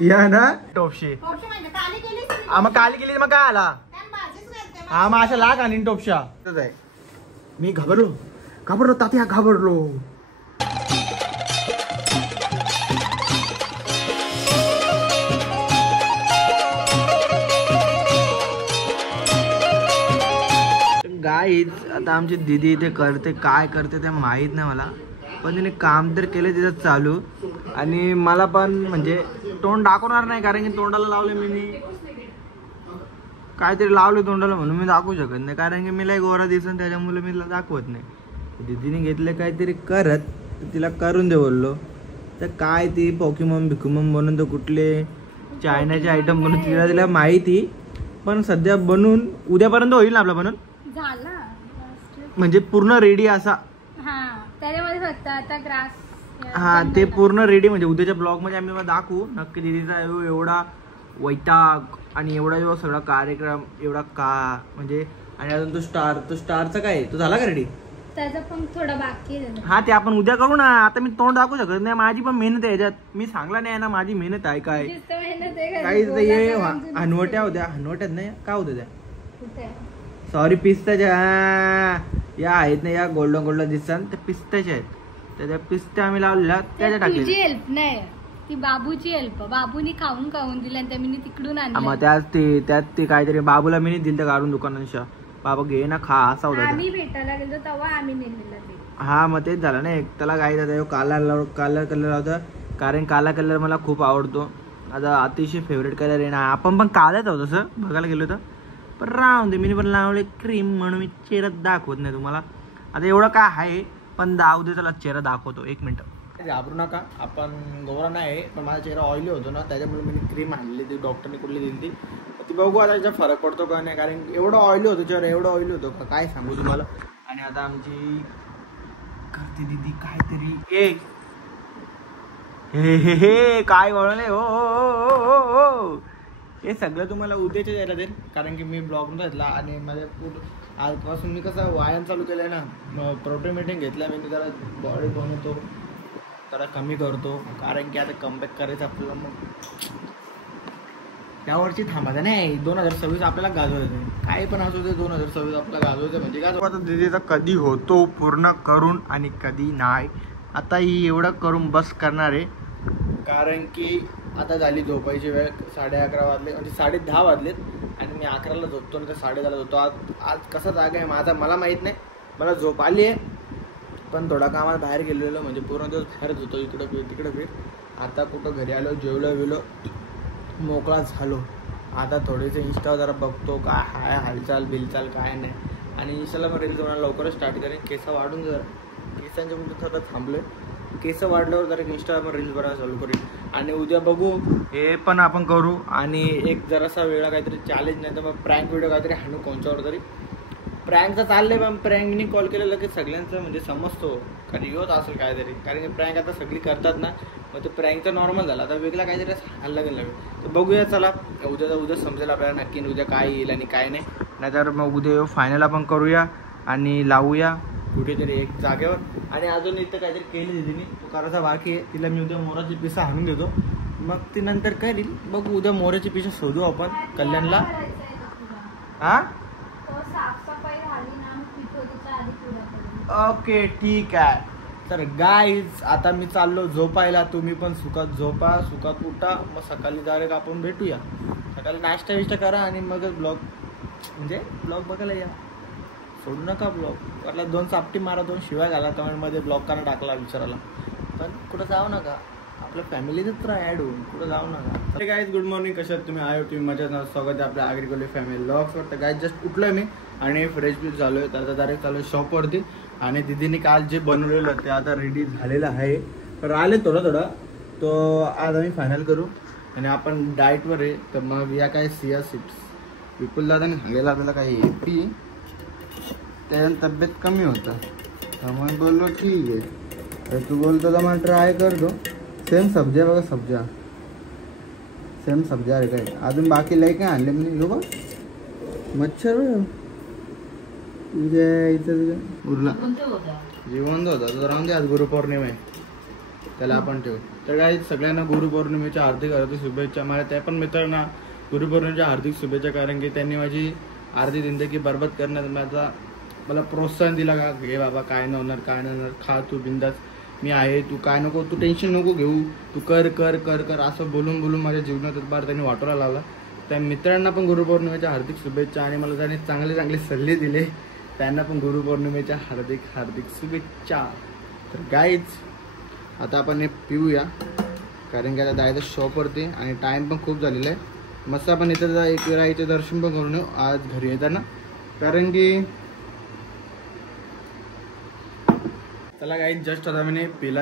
या ना टोपशी मग काली केली मग काय आला हा मग अशा लाग आणि टोपशा मी घाबरलो तात्या घाबरलो. गाईज आता आमची दीदी इथे करते काय करते ते माहीत नाही मला, पण तिने काम तर केलं तिथं चालू. आणि मला पण म्हणजे तोंड दाखवणार नाही कारण की तोंडाला लावले मी काहीतरी लावले तोंडाला म्हणून मी दाखवू शकत नाही कारण की मला गोरा दिसन त्याच्यामुळे मी दाखवत नाही. दीदीने घेतले काहीतरी करत तिला करून दे बोललो तर काय ती पोकेमॉन भिकुमॉन बनवून तर कुठले चायनाचे आयटम बनवून तिला माहिती. पण सध्या बनवून उद्यापर्यंत होईल ना आपला बनून झाला म्हणजे पूर्ण रेडी असा. त्याच्यामध्ये फक्त आता ग्रास हा ते पूर्ण रेडी म्हणजे उद्याच्या ब्लॉग मध्ये आम्ही दाखवू नक्की. दीदीचा एवढा वैताग आणि एवढा जेव्हा सगळा कार्यक्रम एवढा का म्हणजे आणि अजून तो स्टारचा काय तो झाला का रेडी त्याचा पण थोडा बाकी आहे. हा ते आपण उद्या करू ना. आता मी तोंड दाखवू शकत नाही माझी पण मेहनत आहे याच्यात. मी सांगला नाही ना माझी मेहनत आहे काय काही हनवट्या होत्या हनवट्यात नाही काय होत्या त्या सॉरी पिस्ताच्या या आहेत ना या गोल्डन दिसतात त्या पिस्ताच्या आहेत तर त्या पिस्त्या आम्ही लावलेल्या त्याच्या टाकली. हेल्प नाही ती बाबूची हेल्प बाबूनी खाऊन दिली आणि मी तिकडून आणली. मग त्यात ते काहीतरी बाबूला मी दिलं तर काढून दुकानांच्या बाबा घे ना खा असा होता. आम्ही भेटायला गेलो तेव्हा आम्ही नेलेलं ते. हा मग तेच झालं ना एक त्याला काय जातं काला कलर होता कारण काला कलर मला खूप आवडतो. आता अतिशय फेवरेट कलर आहे ना. आपण पण कालाच आहोत तसं बघायला गेलो तर पण राहून दे मी पण लावले क्रीम म्हणून मी चेहरा दाखवत नाही तुम्हाला. आता एवढं काय आहे पण जाऊ दे त्याला चेहरा दाखवतो. एक मिनिट घाबरू नका आपण गोरा नाही पण माझा चेहरा ऑइली होतो ना त्याच्यामुळे मी क्रीम आणली ती डॉक्टरने कुठली दिली ती बघू आता याचा फरक पडतो का नाही कारण एवढं ऑइली होतं चेहरा एवढं ऑइली होतं का काय सांगू तुम्हाला. आणि आता आमची करते दीदी काहीतरी हे काय वळले हो हे सगळं तुम्हाला उद्याच्या यायला देईल कारण की मी ब्लॉग घेतला आणि माझ्या आजपासून मी कसं व्यायाम चालू केलाय ना प्रोटीन मीटिंग घेतला मी जरा बॉडी बनवतो जरा कमी करतो कारण की आता कमबॅक करायचं आपल्याला. मग यावरची थांबायचं नाही 2026 आपल्याला गाजवायचं काही पण असू दे 2026 आपल्याला गाजवायचं म्हणजे गाजवा. आता दीदीचा कधी होतो पूर्ण करून आणि कधी नाही. आता ही एवढं करून बस करणार आहे कारण की आता झाली झोपायची वेळ 11:30 वाजले म्हणजे 10:30 वाजलेत आणि मी 11ला झोपतो आणि 10:30ला झोपतो. आज कसा जागा आहे माझा मला माहीत नाही. मला झोप आली आहे पण थोडा कामाला बाहेर गेलेलो म्हणजे पूर्ण दिवस बाहेरच होतो इकडं फिर तिकडं फिर. आता कुठं घरी आलो जेवलो मोकळा झालो. आता थोडेसे इंस्टा जरा बघतो काय हाय हालचाल बिलचाल काय नाही आणि इंस्टाला मग रील्स बनवायला लवकरच स्टार्ट करेन. केस वाढून जरा केसांच्या कुठे थोडं थांबलं केस वाढल्यावर जरा इंस्टावर रील्स बनवायला चालू करेन. आणि उद्या बघू हे पण आपण करू आणि एक जरासा वेगळा काहीतरी चॅलेंज नाही तर मग प्रँक व्हिडिओ काहीतरी हाणू कोणच्यावर तरी. प्रँकचं चाललंय पण प्रँकनी कॉल केलेलं की सगळ्यांचं म्हणजे समजतो कारण येत असेल काहीतरी कारण की प्रँक आता सगळी करतात ना मग ते प्रँकचं नॉर्मल झालं आता वेगळा काहीतरी हल्ला गेला तर बघूया चला उद्या समजेल आपल्याला नक्की उद्या काय येईल आणि काय नाही. नाहीतर मग उद्या फायनल आपण करूया आणि लावूया कुठेतरी एक जागेवर. आणि अजून इथं काहीतरी केली तिने तो करायचा बाकी आहे तिला मी उद्या मोराची पिसा हाणून देतो मग ती नंतर करील. बघू उद्या मोराची पिसा शोधू आपण कल्याणला. हा ओके ठीक आहे. तर गाईज आता मी चाललो झोपायला तुम्ही पण सुखात झोपा सुखात उठा मग सकाळी डायरेक्ट आपण भेटूया. सकाळी नाश्ता विष्टा करा आणि मग ब्लॉग बघायला या. सोडू नका ब्लॉग वाटला 2 चापटी मारा 2 शिवाय घाला कमेंटमध्ये ब्लॉग करा टाकला विचारायला पण कुठं जाऊ नका आपल्या फॅमिलीतच ॲड होऊन कुठं जाऊ नका. गाईज गुड मॉर्निंग कशात तुम्ही आहे तुम्ही मजेत स्वागत आहे आपल्या आगरी फॅमिली ब्लॉग्सवर. तर गाईज जस्ट उठलोय मी आणि फ्रेश बीच झालो आहे तर आता डायरेक्ट चालू आहे शॉपवरती आणि दीदीने काल जे बनवलेलं ते आता रेडी झालेलं आहे तर आले थोडं तो आज आम्ही फायनल करू आणि आपण डाएटवर आहे. तर मग या काय सिया सीड्स विपुल दादाने सांगितलं आपल्याला काही पी त्याच्यानं तब्येत कमी होतं तर मग बोललो ठीक आहे. तर तू बोलतो तर मग ट्राय करतो. सेम सब्जा बघा सेम सब्जा आहे काय अजून बाकी लय काय आणले मी लोक मच्छर इथं उरला जिवंत होता तर राहून दे आज गुरुपौर्णिमा आहे त्याला आपण ठेवू. तर काही सगळ्यांना गुरुपौर्णिमेच्या हार्दिक शुभेच्छा. मला त्या पण मित्रांना गुरुपौर्णिमेच्या हार्दिक शुभेच्छा, कारण की त्यांनी माझी अर्धी जिंदगी बरबाद करण्यात मला प्रोत्साहन दिला का हे बाबा काय नाही होणार, खा तू बिंदास, मी आहे, तू काय नको, तू टेन्शन नको घेऊ, तू कर कर कर कर असं बोलून माझ्या जीवनात बार त्यांनी वाटोला लावला. त्या मित्रांना पण गुरुपौर्णिमेच्या हार्दिक शुभेच्छा आणि मला त्याने चांगले सल्ले दिले, त्यांना पण गुरुपौर्णिमेच्या हार्दिक शुभेच्छा. तर गाईज आता आपण हे पिऊया, कारण की आता जायचं शॉपवरती आणि टाईम पण खूप झालेला आहे. मस्त आपण इथं एक वेळा इथे दर्शन पण करून येऊ आज घरी येताना, कारण की त्याला काही जस्ट आता मी पिला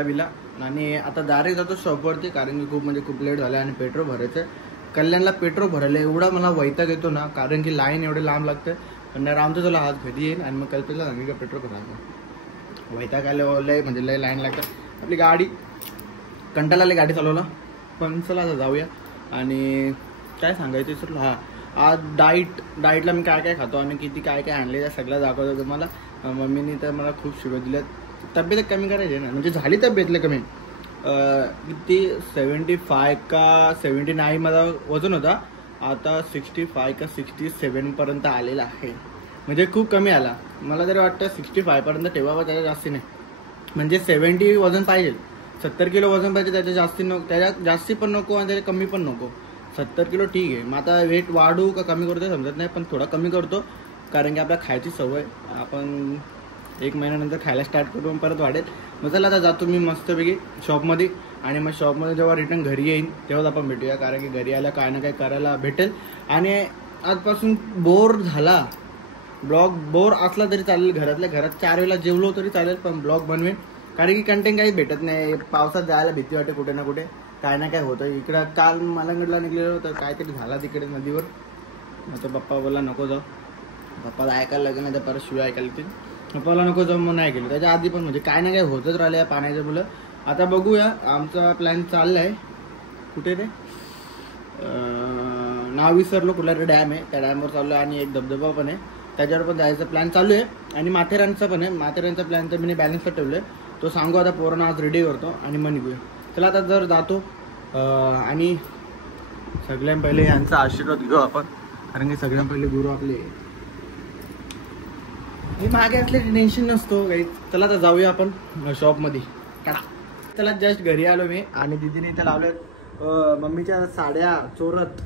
आणि आता डायरेक्ट जातो शॉपवरती, कारण की खूप लेट झालं आणि पेट्रोल भरायचं आहे. कल्याणला पेट्रोल भरायला एवढा मला वैताग येतो ना, कारण की लाईन एवढे लांब लागते. पण रामचं तुला आज घरी येईल आणि मग कल्पेला सांगेल का पेट्रोल भरायचं. वैताग आले म्हणजे लय लाईन लागतात. आपली गाडी कंटाळा आली गाडी चालवला, पण चला आता जाऊया. आणि काय सांगायचं सर, आज डाईटला मी काय खातो आणि किती काय आणले त्या सगळं दाखवतो तुम्हाला. मम्मीने तर मला खूप शुगर दिल्यात. तब्येत कमी करायची ना, म्हणजे झाली तब्येतले कमी. किती 75 का 79 माझा वजन होता, आता 65 का 67 पर्यंत आलेला आहे. म्हणजे खूप कमी आला. मला तरी वाटतं 65 पर्यंत ठेवावं, त्याच्या जास्ती नाही. म्हणजे 70 वजन पाहिजे, 70 किलो वजन पाहिजे, त्याच्या जास्ती नको, त्याच्यात जास्ती पण नको आणि त्याच्या कमी पण नको. 70 किलो ठीक आहे. मग आता वेट वाढू का कमी करतो समजत नाही, पण थोडा कमी करतो, कारण की आपल्या खायची सवय. आपण 1 महिन्यानंतर खायला स्टार्ट करून परत वाढेल. मग चला आता जातो मी मस्तपैकी शॉपमध्ये, आणि मग शॉपमध्ये जेव्हा रिटर्न घरी येईन तेव्हाच आपण भेटूया, कारण की घरी आल्या काय ना काय करायला भेटेल. आणि आजपासून बोर झाला, ब्लॉग बोर असला तरी चालेल, घरात 4 वेळेला जेवलो तरी चालेल, पण ब्लॉग बनवेन, कारण की कंटेंट काही भेटत नाही. पावसात जायला भीती वाटते, कुठे ना कुठे काय ना काय होतं. इकडं काल मलंगडला निघलेलो तर काहीतरी झाला तिकडे नदीवर, मग तो पप्पा बोलला नको जाऊ. पप्पाला ऐकायला लागेल नाही तर परत शिवाय ऐकायला येतील. पप्पाला नको जाऊ मग नाही गेलो. त्याच्या आधी पण म्हणजे काय ना काय होतच राहिलं या पाण्याच्या मुलं. आता बघूया, आमचा प्लॅन चालला आहे कुठे रे, नाव विसरलो, कुठला रे डॅम आहे, त्या डॅमवर चाललो आहे. आणि एक धबधबा पण आहे, त्याच्यावर पण जायचं प्लॅन चालू आहे. आणि माथेरानचा पण आहे. माथेरानचा प्लॅन तर मी बॅलन्सवर ठेवलं आहे, तो सांगू आता पोरांना आज रेडी करतो आणि मग निघूया. चला आता जर जातो आणि सगळ्यां पहिले यांचा आशीर्वाद घेऊ आपण, कारण की सगळ्यां पहिले गुरु आपले. हे मागे असले टेन्शन नसतो काही. चला आता जाऊया आपण शॉपमध्ये. काढा. चला जस्ट घरी आलो मी, आणि दीदीने इथे लावले मम्मीच्या साड्या चोरत,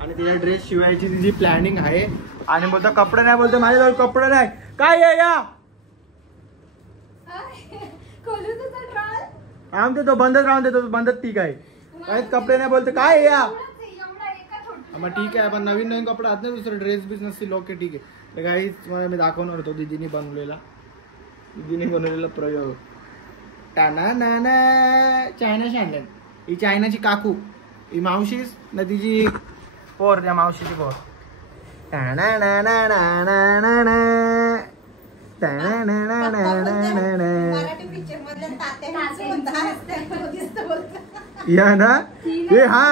आणि तिच्या ड्रेस शिवायची तिची प्लॅनिंग आहे. आणि बोलतो कपडे नाही, बोलतो माझ्याजवळ कपडे नाही. काय आहे या आमचे तो बंदच राहून देतो, बंदच ठीक आहे. काहीच कपडे नाही बोलतो. काय आहे या मग ठीक आहे, पण नवीन कपडे आत नाही, दुसरं ड्रेस बिझनेस ओके ठीक आहे. तर काहीच मला मी दाखवणार होतो दीदीने बनवलेला प्रयोग. टाना नाना चायनाची आणल्या, ही चायनाची काकू, ही मावशीच ना तिची पोर, त्या मावशीची पोर. टाना नाना नाना नाना या ना हे हा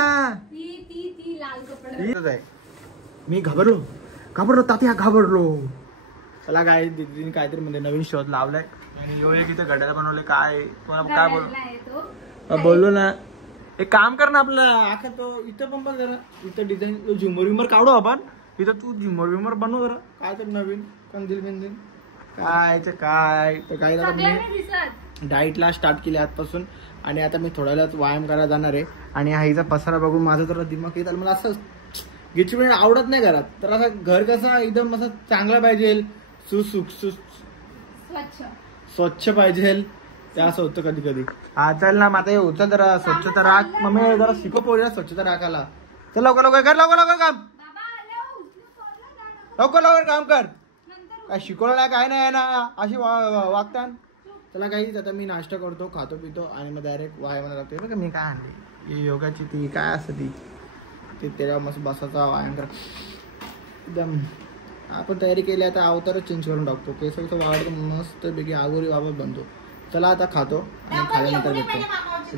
मी घाबरलो तात्या घाबरलो. चला काय दीदीने काहीतरी म्हणजे नवीन शोध लावलाय, आणि यो एक इथे घड्याला बनवले. काय तुम्हाला काय बोललो ना, एक काम कर ना आपलं आखा तो इथं पण बघ जरा, इथं डिझाईन झुमर विमर काढू आपण. इथं तू झुमर विमर बनव जरा, काय तर नवीन कंदील बिंदील काय तर काय. डाईटला स्टार्ट केली आजपासून, आणि आता मी थोड्या वेळात व्यायाम करायला जाणार आहे. आणि आईचा पसारा बघून माझं तर दिमाग येत, मला असं गिचमिळ आवडत नाही घरात. तर असं घर कसं एकदम असं चांगलं पाहिजे, स्वच्छ पाहिजे, ते असं होतं कधी कधी. हा चल ना माता उचल जरा, स्वच्छता राख. मम्मी जरा शिकव पोरीला स्वच्छता राखायला. चल लवकर कर, लवकर काम, लवकर काम कर. काय शिकवलं नाही काय नाही ना, अशी वागतात. चला काही आता मी नाश्ता करतो, खातो पितो, आणि मग डायरेक्ट व्यायामाला लागतो. बघा मी काय आणली योगाची, ती काय असतं ती त्याला मस्त बसाचा व्यायाम करा. एकदम आपण तयारी केली, आता अवतारच चेंज करून टाकतो, केस वाढतो मस्त पैकी आगोरी बाबा बनतो. चला आता खातो, आणि खाल्यानंतर भेटतो.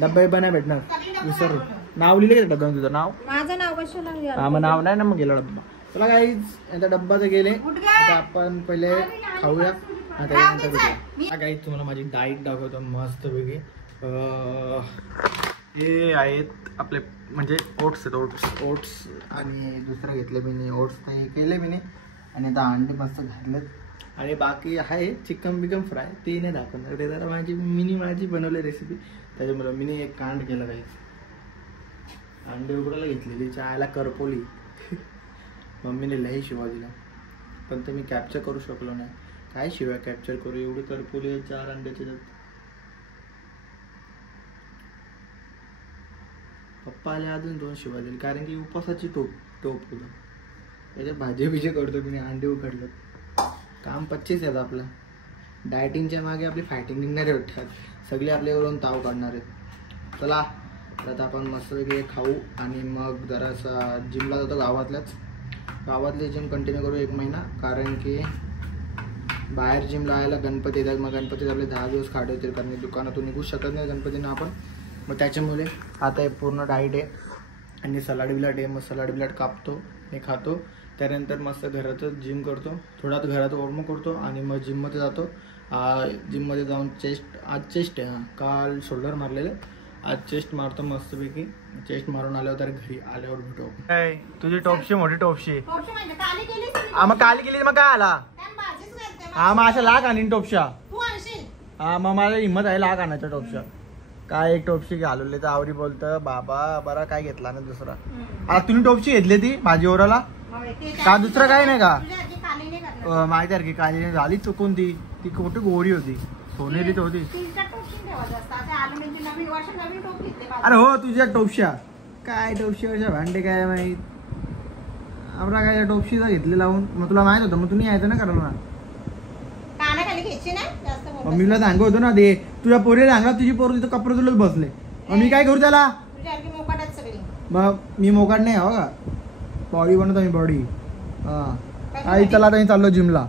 डब्बा नाही भेटणार, विसरलो. नाव लिहिले का डब्बा तुझं नाव? माझं नाव कशाला? हा मग नाव नाही ना, मग गेला डब्बा. चला काहीच आता डब्बा तर गेले, आता आपण पहिले खाऊया, त्याच्यानंतर भेटूया. काहीच तुम्हाला माझी डाईट दाखवतो मस्त पैकी. हे आहेत आपले म्हणजे ओट्स आहेत, ओट्स आणि दुसरं घेतलं मी ओट्स ते हे केले मी आणि आता अंडे मस्त घातलेत आणि बाकी आहे चिकन बिकन फ्राय ते नाही दाखवणार, ते जरा माझी बनवली रेसिपी त्याच्यामुळे मी एक कांड केलं काही अंडे उकडायला घेतलेली चायला करपोली मम्मीने लई शिवा दिला पण ते मी कॅप्चर करू शकलो नाही. काय शिवाय कॅप्चर करू, एवढी करपोली 4 अंड्याची. पप्पा आले अजून 2 शिवाय दिली कारण की उपवासाची टोप होतं त्याच्या भाजी बिजी करतो मी. अंडे उकडलं काम 25 आहेत आपलं. डायटिंगच्या मागे आपली फायटिंग निघणारे वाटतात सगळे आपल्यावरून ताव काढणार आहेत. चला आता आपण मस्तपैकी खाऊ आणि मग जरासा जिमला जातो. गावातले जिम कंटिन्यू करू 1 महिना कारण की बाहेर जिम लावायला गणपती येतात. मग गणपतीत आपले 10 दिवस खाडे होतील कारण की दुकानातून निघू शकत नाही गणपतीनं आपण. मग त्याच्यामुळे आता हे पूर्ण डाईट आहे आणि सलाड बिलाड आहे. मग सलाड बिलाड कापतो आणि खातो. त्यानंतर मस्त घरातच जिम करतो, थोडा घरात वॉर्म करतो आणि मग जिममध्ये जातो. जिममध्ये जाऊन आज चेस्ट आहे. काल शोल्डर मारलेले, आज चेस्ट मारतो मस्तपैकी. चेस्ट मारून आल्यावर तर घरी आल्यावर भेटू. तुझी टोपशी मोठी टोपशी मग काल केली मग काय आला मग अशा लाख आणि टोपशा मग मला हिंमत आहे लाख आणायच्या टोपशा. काय एक टोपशी घालवली तर आवडी बोलतं बाबा बरा काय घेतला ना दुसरा. आता तुम्ही टोपशी घेतली ती भाजी ओराला का दुसरं काय नाही का माहिती आहे की काय झाली चुकून ती कुठे गोरी होती सोनेरीच होती. अरे हो तुझ्या टोपशा काय टोपशीवरच्या भांडे काय माहित आपला काय टोपशीचा घेतले लावून. मग तुला माहित होतं मग तुम्ही यायचं ना करायला मम्मीला सांगू होतो ना ते तुझ्या पोरीला सांगा तुझी पोर तिथं कपडे तुलाच बसले मग मी काय करू त्याला. मग मी मोकाट नाही हो का बॉडी बनवतो मी बॉडी. हा चला आता चाललो जिमला.